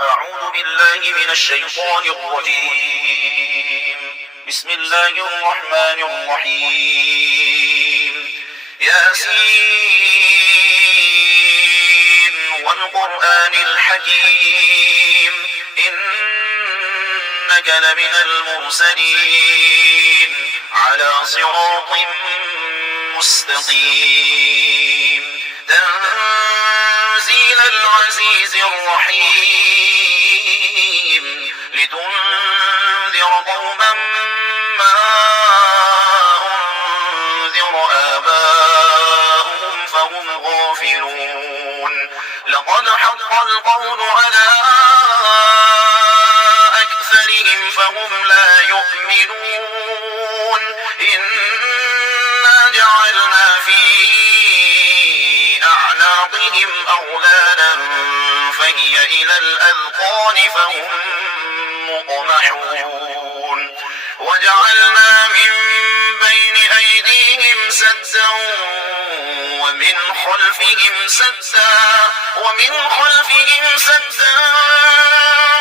أعوذ بالله من الشيطان الرجيم. بسم الله الرحمن الرحيم. ياسين والقرآن الحكيم إنك لمن المرسلين على صراط مستقيم تنزيل العزيز الرحيم لتنذر قوما ما أنذر آباؤهم فهم غافلون لقد حق القول على أكثرهم فهم لا يؤمنون إنا جعلنا في أعناقهم أغلالا فهي إلى الأذقان فهم مقمحون وجعلنا من بين أيديهم سدا ومن خلفهم سدا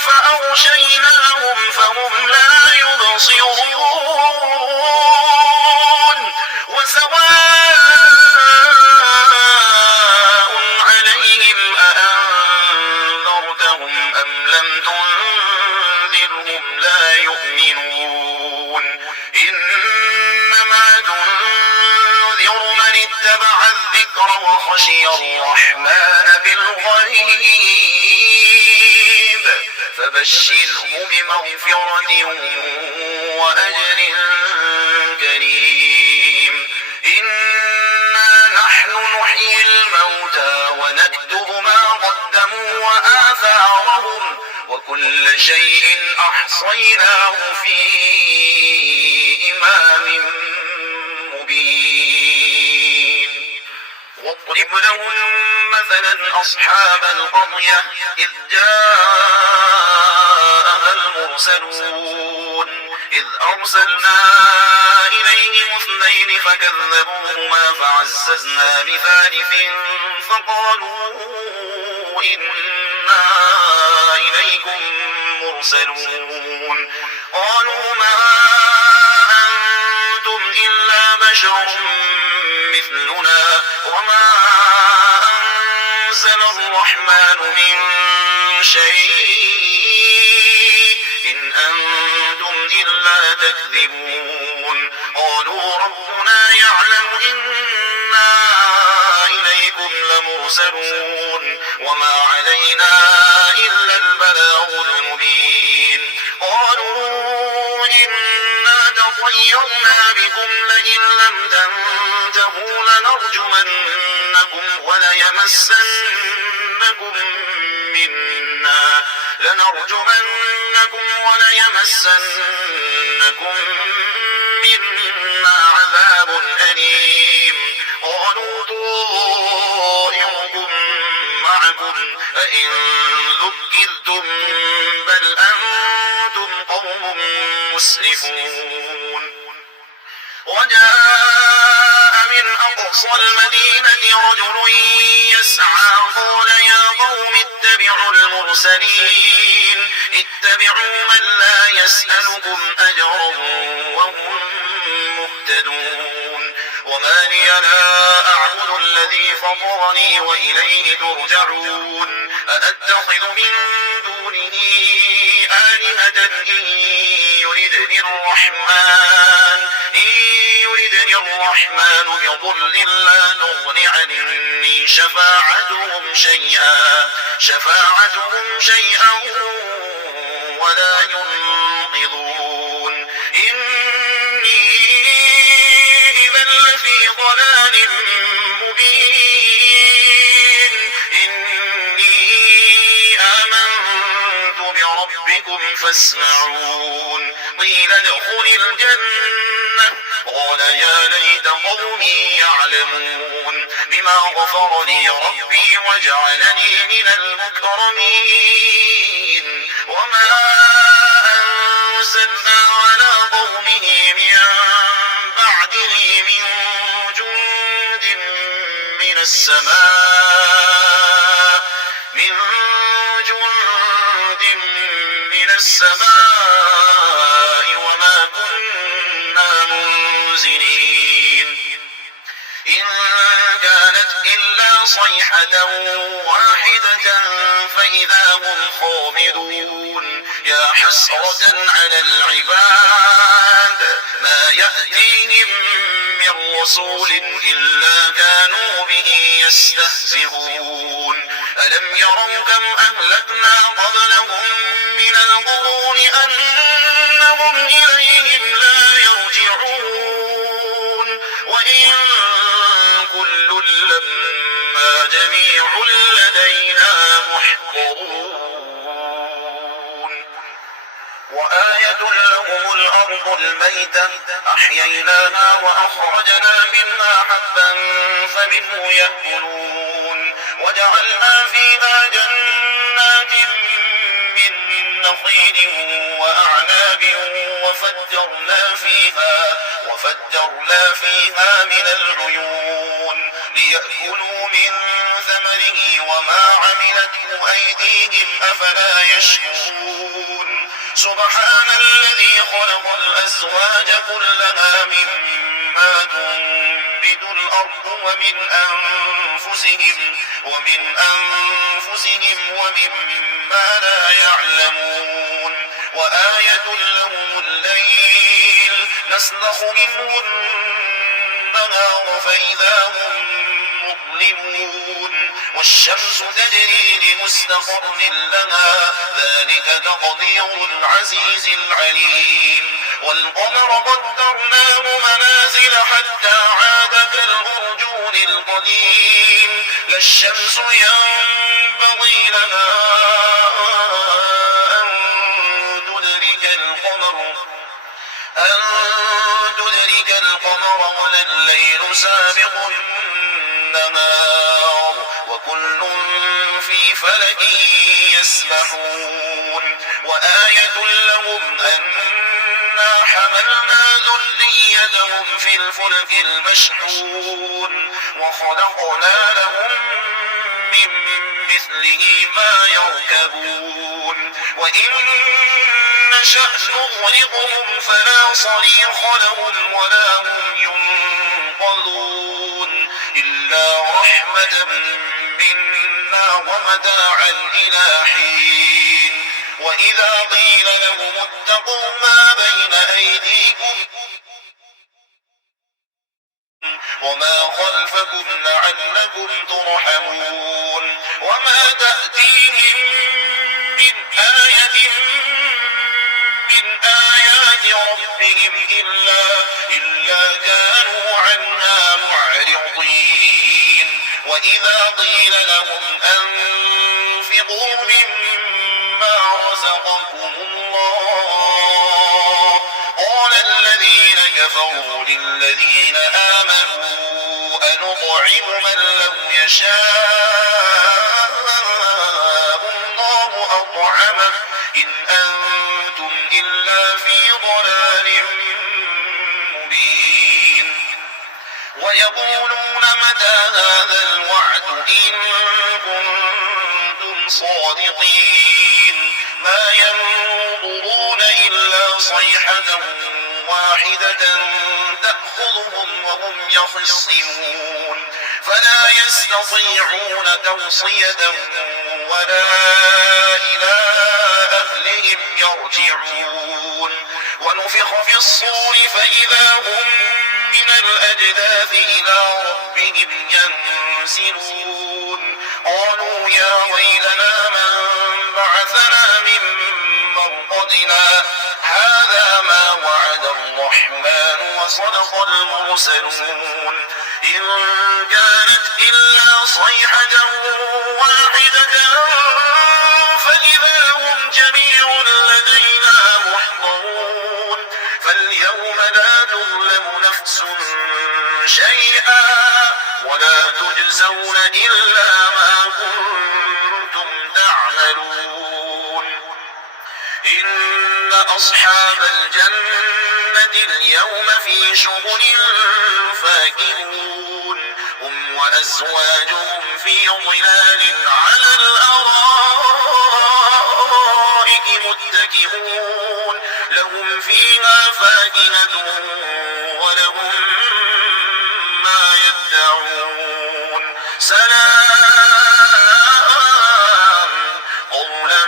فأغشيناهم فهم لا يبصرون وسواء عليهم أأنذرتهم أم لم تنذرهم لا يؤمنون إنما تنذر من اتبع الذكر وخشي الرحمن بالغيب فبشره بمغفرة وأجر كريم إنا نحن نحيي الموتى ونكتب ما قدموا وآثارهم وكل شيء أحصيناه في إمام مبين واضرب لهم مثلا أصحاب القرية إذ جاءها المرسلون إذ أرسلنا إليهم اثنين فكذبوهما فعززنا بثالث فقالوا إنا إليكم مرسلون قالوا ما أنتم إلا بشر مثلنا وما أنزل الرحمن من شيء إن أنتم إلا تكذبون قالوا ربنا يعلم إنا إليكم لمرسلون وما علينا إلا البلاغ المبين قالوا إنا تطيرنا بكم لئن لم تنتهوا لنرجمنكم وليمسنكم منا عذاب أليم قالوا طائركم معكم أئن ذكرتم بل أنتم قوم مسرفون وجاء من أقصى المدينة رجل يسعى قال يا قوم اتبعوا المرسلين اتبعوا من لا يسألكم أجرا وهم مهتدون وما لي لا أعبد الذي فطرني وإليه ترجعون أأتخذ من دونه آلهة إن يردني الرحمن بضر لا تغن عني شفاعتهم شيئا ولا ينقذون إني إذا لفي ضلال مبين إني آمنت بربكم فاسمعون قيل ادخل الجنة قال يا ليت قومي يعلمون بما غفر لي ربي وجعلني من المكرمين وما أرسلنا على قومه من بعده من جند من السماء من جند السماء وما كنا منزلين إن كانت إلا صيحة واحدة فإذا هم خامدون يا حسرة على العباد ما يأتيهم من رسول إلا كانوا به يستهزئون ألم يروا كم أهلكنا قبلهم من القرون أنهم إليهم لا يرجعون وإن كل لما جميع لدينا محضرون وآية لهم الأرض الميتة أحييناها وأخرجنا منها حبا فمنه يأكلون وجعلنا فيها جنات من نخيل وأعناب وفجرنا فيها من العيون ليأكلوا من ثمره وما عملته أيديهم أفلا يشكرون سبحان الذي خلق الأزواج كلها مما تنبت الأرض ومن أنفسهم ومما لا يعلمون وآية لهم الليل نسلخ منه النهار فإذا هم مظلمون والشمس تجري لمستقر لها ذلك تقدير العزيز العليم والقمر قدرناه منازل حتى عاد كالأرجون القديم لا الشمس ينبغي لها أن تدرك القمر ولا الليل سابق النهار وكل في فلك يسبحون وآية لهم أنا حملنا ذريتهم في الفلك المشحون وخلقنا لهم من مثله ما يركبون وإن نشأ نغرقهم فلا صريخ لهم ولا هم ينقذون إلا رحمة منا ومتاعا إلى حين وإذا قيل لهم اتقوا ما بين أيديكم وما خلفكم لعلكم ترحمون وما تأتيهم من آية من آيات ربهم إلا كانوا عنها معرضين وإذا قيل لهم أنفقوا مما رزقكم الله قال الذين كفروا للذين آمنوا أنطعم من لو يشاء الله أطعمه إن أنتم إلا في ضلال مبين ويقولون متى هذا الوعد إن كنتم صادقين ما ينظرون إلا صيحة واحدة تأخذهم وهم يخصمون فلا يستطيعون توصية ولا إلى أهلهم يرجعون ونفخ في الصور فإذا هم من الأجداث إلى ربهم ينسلون قالوا يا ويلنا من بعثنا من مرقدنا هذا ما وعد الرحمن وصدق المرسلون إن كانت إلا صيحة واحدة فإذا هم جميع لدينا محضرون فاليوم لا تظلم نفس شيئا ولا تجزون إلا ما كنتم تعملون إن أصحاب الجنة اليوم في شغل فاكهون هم وأزواجهم في ظلال على الأرائك الأرائك متكئون لهم فيها فاكهة ولهم ما يدعون سلام قولا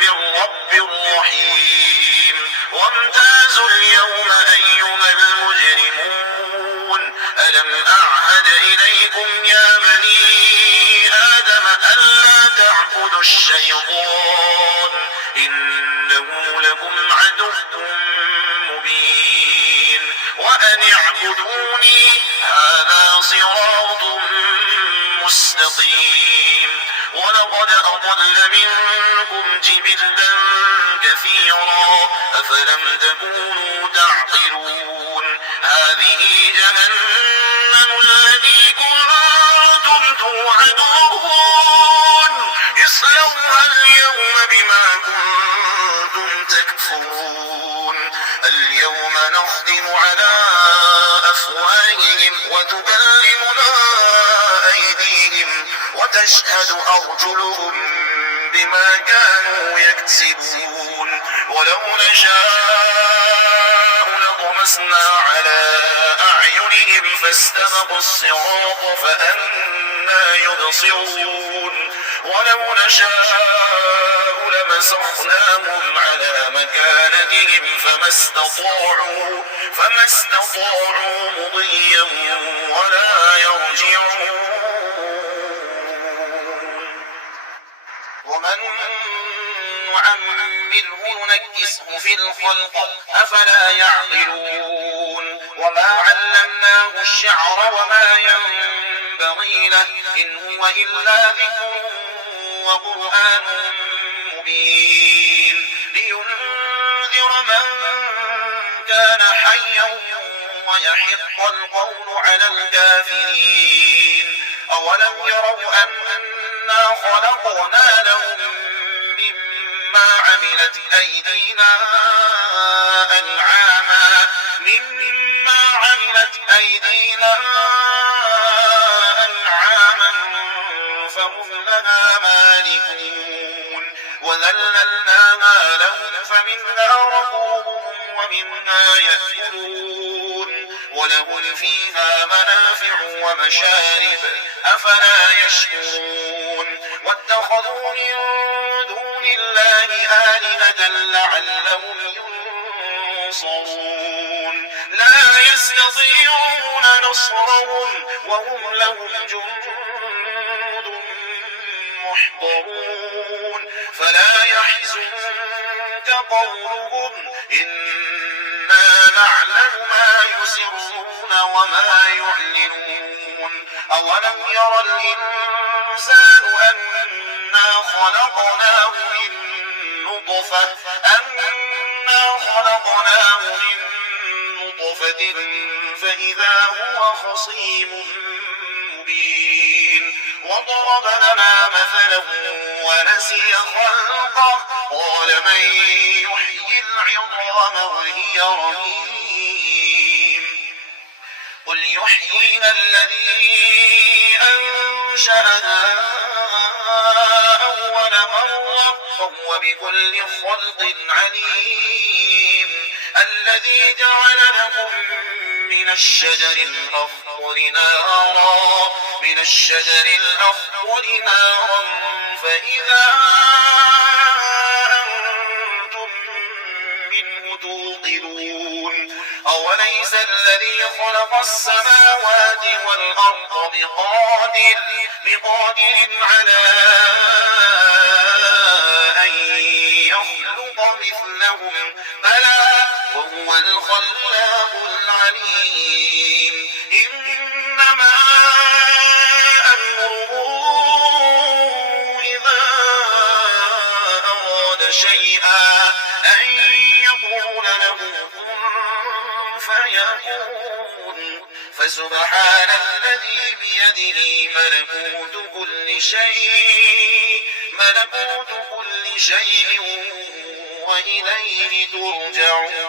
من رب رحيم وامتازوا اليوم أيها المجرمون ألم أعهد إليكم يا بني آدم ألا تعبدوا الشيطان إنه لكم عدو مبين وأن اعبدوني هذا صراط مستقيم ولقد أضل منكم جبلا كثيرا أفلم تكونوا تعقلون هذه جهنم التي كنتم توعدون اصلوها اليوم بما كنتم تكفرون اليوم نختم على أفواههم وتكلمنا أيديهم وتشهد أرجلهم بما كانوا يكسبون ولو نشاء لطمسنا على أعينهم فاستبقوا الصراط فأنى يبصرون ولو نشاء لمسخناهم على مكانتهم فما استطاعوا مضيا ولا يرجعون ومن نعمره نكسه في الخلق أفلا يعقلون وما علمناه الشعر وما ينبغي له إن هو إلا ذكر وقرآن مبين لينذر من كان حيا ويحق القول على الكافرين أولم يروا أنا خلقنا لهم مما عملت أيدينا أنعاما فهم لها مالكون وذللناها لهم فمنها ركوبهم ومنها يأكلون ولهم فيها منافع ومشارب أفلا يشكرون واتخذوا من دون الله آلهة لعلهم ينصرون لا يستطيعون نصرهم وهم لهم جند محضرون فلا يحزنك قولهم إنا نعلم ما يسرون وما يعلنون أولم ير الإنسان أنا خلقناه من نطفة فإذا هو خصيم مبين وضرب لنا مثلا ونسي خلقه قال من يحيي العظام وهي رميم قل يحييها الذي أنشأها أول مرة فهو بكل خلق عليم الذي جعل لكم من الشجر الأخضر نارا فإذا أنتم منه توقدون أوليس الذي خلق السماوات والأرض بقادر على أن يخلق مثلهم بلى وهو الخلاق العليم إنما أمره إذا أراد شيئا أن يقول له كن فيكون فسبحان الذي بيده ملكوت كل شيء وإليه ترجعون